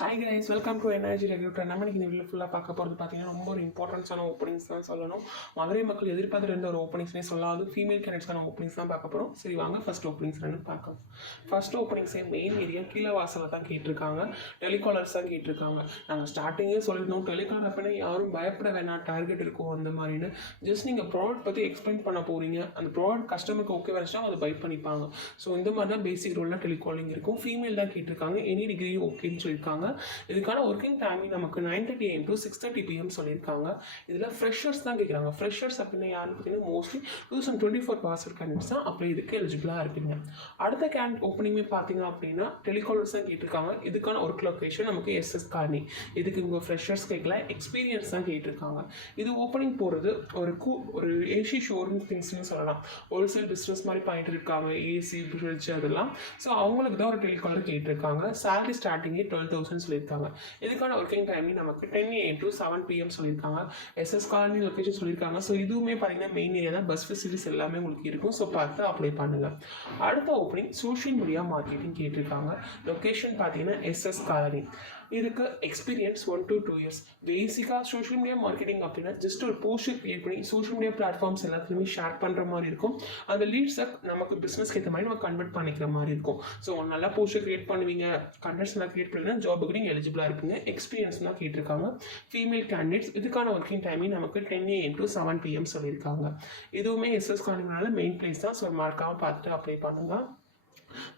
Hi guys, welcome to energy regulator. நம்ம இன்னைக்கு இந்த வீடியோ ஃபுல்லாக பார்க்க போகிறது பார்த்தீங்கன்னா ரொம்ப ஒரு இம்பார்ட்டன்ஸான ஓப்பனிங்ஸ் தான் சொல்லணும். மதுரை மக்கள் எதிர்பார்த்து ரெண்டு ஒரு ஓப்பனிங்ஸ்னே சொல்லாது ஃபீமேல் கேரக்டர்ஸான ஓப்பனிங்ஸ் தான் பார்க்க போகிறோம். சரி வாங்க ஃபர்ஸ்ட் ஓப்பனிங்ஸ் ரெண்டு பார்க்கலாம். ஃபர்ஸ்ட் ஓப்பனிங்ஸே மெயின் ஏரியா கீழே வாசலில் தான் கேட்டிருக்காங்க. டெலிகாலர்ஸ் தான் கேட்டிருக்காங்க. நாங்கள் ஸ்டார்டிங்கே சொல்லியிருந்தோம், டெலிகாலர் அப்படின்னா யாரும் பயப்பட வேணாம், டார்கெட் இருக்கும் அந்த மாதிரின்னு. ஜஸ்ட் நீங்கள் ப்ராடக்ட் பற்றி எக்ஸ்பிளைன் பண்ண போகிறீங்க, அந்த ப்ராடக்ட் கஸ்டமருக்கு ஓகே வரைச்சா அதை பை பண்ணிப்பாங்க. ஸோ இந்த மாதிரி தான் பேசிக் ரோலில் டெலிகாலிங் இருக்கும். ஃபீமேல் தான் கேட்டிருக்காங்க, எனி டிகிரி ஓகேன்னு சொல்லியிருக்காங்க. இதுக்கான ஒர்க்கிங் டைமிங் நமக்கு 9:30 AM to 6:30 PM சொல்லியிருக்காங்க. இதில் ஃப்ரெஷர்ஸ் தான் கேட்குறாங்க. ஃப்ரெஷர்ஸ் அப்படின்னா யாருன்னு பார்த்தீங்கன்னா மோஸ்ட்லி 2024 பாஸ் கேண்டிடேட்ஸ் தான் அப்படி இதுக்கு எலிஜிபிளாக இருப்பீங்க. அடுத்த ஓப்பனிங்கே பார்த்தீங்க அப்படின்னா டெலிகாலர்ஸ் தான் கேட்டிருக்காங்க. இதுக்கான ஒர்க் லொக்கேஷன் நமக்கு SS காலனி. இதுக்கு இவங்க ஃப்ரெஷர்ஸ் கேட்கல, எக்ஸ்பீரியன்ஸ் தான் கேட்டிருக்காங்க. இது ஓப்பனிங் போகிறது ஒரு ஏசி ஷோரூம் திங்ஸ்னு சொல்லலாம். ஹோல்சேல் பிஸ்னஸ் மாதிரி பண்ணிட்டு இருக்காங்க, ஏசி ஃப்ரிட்ஜ் அதெல்லாம். ஸோ அவங்களுக்கு தான் ஒரு டெலிகாலர் கேட்டிருக்காங்க. சேலரி ஸ்டார்டிங்கே 12,000 சொல்லியிருக்காங்க. இதுக்கான ஒர்க்கிங் டைமிங் நமக்கு 10 AM to 7 PM சொல்லியிருக்காங்க. SS காலனி லொக்கேஷன் சொல்லியிருக்காங்க. ஸோ இதுவுமே பார்த்தீங்கன்னா மெயின் ஏரியா தான், பஸ் ஃபெசிலிட்டிஸ் எல்லாமே உங்களுக்கு இருக்கும். ஸோ பார்த்து அப்ளை பண்ணுங்கள். அடுத்த ஓப்பனிங் சோஷியல் மீடியா மார்க்கெட்டிங் கேட்டிருக்காங்க. லொக்கேஷன் பார்த்தீங்கன்னா SS காலனி. இதுக்கு எக்ஸ்பீரியன்ஸ் 1 to 2 years. பேசிக்காக சோஷியல் மீடியா மார்க்கெட்டிங் அப்படின்னா ஜஸ்ட் ஒரு போஸ்டர் கிரியேட் பண்ணி சோஷியல் மீடியா பிளாட்ஃபார்ம்ஸ் எல்லாத்துலேயுமே ஷேர் பண்ணுற மாதிரி இருக்கும். அந்த லீட்ஸை நமக்கு பிஸ்னஸ்க்கு ஏற்ற மாதிரி நம்ம கன்வெர்ட் பண்ணிக்கிற மாதிரி இருக்கும். ஸோ நல்லா போஸ்டர் கிரியேட் பண்ணுவீங்க, கண்டென்ட்ஸ் எல்லாம் கிரியேட் பண்ணிங்கன்னா ஜாபுக்கு நீங்கள் எலிஜிபிளாக இருப்பீங்க. எக்ஸ்பீரியன்ஸ் தான் கேட்டிருக்காங்க. Female candidates. இதுக்கான ஒர்க்கிங் டைமிங் நமக்கு 10 AM to 7 PM சொல்லியிருக்காங்க. இதுவுமே SS காலனினால மெயின் பிளேஸ் தான். ஸோ மறக்காமல் பார்த்துட்டு அப்ளை பண்ணுங்கள்.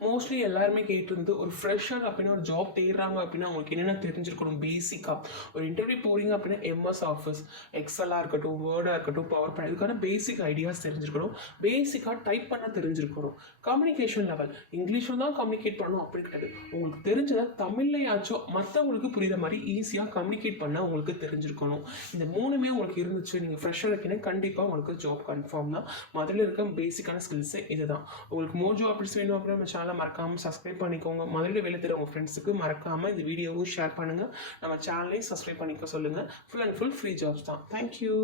மோஸ்ட்லி எல்லாருமே கேட்டிருந்து ஒரு ஃப்ரெஷர் அப்படின்னா ஒரு ஜாப் தேடுறாங்க அப்படின்னா அவங்களுக்கு என்னென்ன தெரிஞ்சிருக்கணும். பேசிக்காக ஒரு இன்டர்வியூ போகிறீங்க அப்படின்னா MS ஆஃபீஸ், எக்ஸலாக இருக்கட்டும், வேர்டாக இருக்கட்டும், பவர் பாயிண்ட், இதுக்கான பேசிக் ஐடியாஸ் தெரிஞ்சிருக்கணும். பேசிக்காக டைப் பண்ண தெரிஞ்சிருக்கணும். கம்யூனிகேஷன் லெவல் இங்கிலீஷில் தான் கம்யூனிகேட் பண்ணணும் அப்படி கிடையாது. உங்களுக்கு தெரிஞ்சதை தமிழ்லையாச்சும் மற்றவங்களுக்கு புரியுற மாதிரி ஈஸியாக கம்யூனிகேட் பண்ண உங்களுக்கு தெரிஞ்சிருக்கணும். இந்த மூணுமே உங்களுக்கு இருந்துச்சு, நீங்கள் ஃப்ரெஷர் இருக்கீங்கன்னா கண்டிப்பாக உங்களுக்கு ஜாப் கன்ஃபார்ம் தான். முதல்ல இருக்க பேசிக்கான ஸ்கில்ஸே இதுதான். உங்களுக்கு மோர் ஜாப்ஸ் வேணும் அப்படின்னா நம்ம சேனலை மறக்காமல் சப்ஸ்கிரைப் பண்ணிக்கோங்க. முதல்ல வெளியே தர உங்கள் ஃப்ரெண்ட்ஸுக்கு மறக்காமல் இந்த வீடியோவும் ஷேர் பண்ணுங்கள். நம்ம சேனலையும் சப்ஸ்கிரைப் பண்ணிக்க சொல்லுங்கள். Full and full free jobs தான். தேங்க்யூ.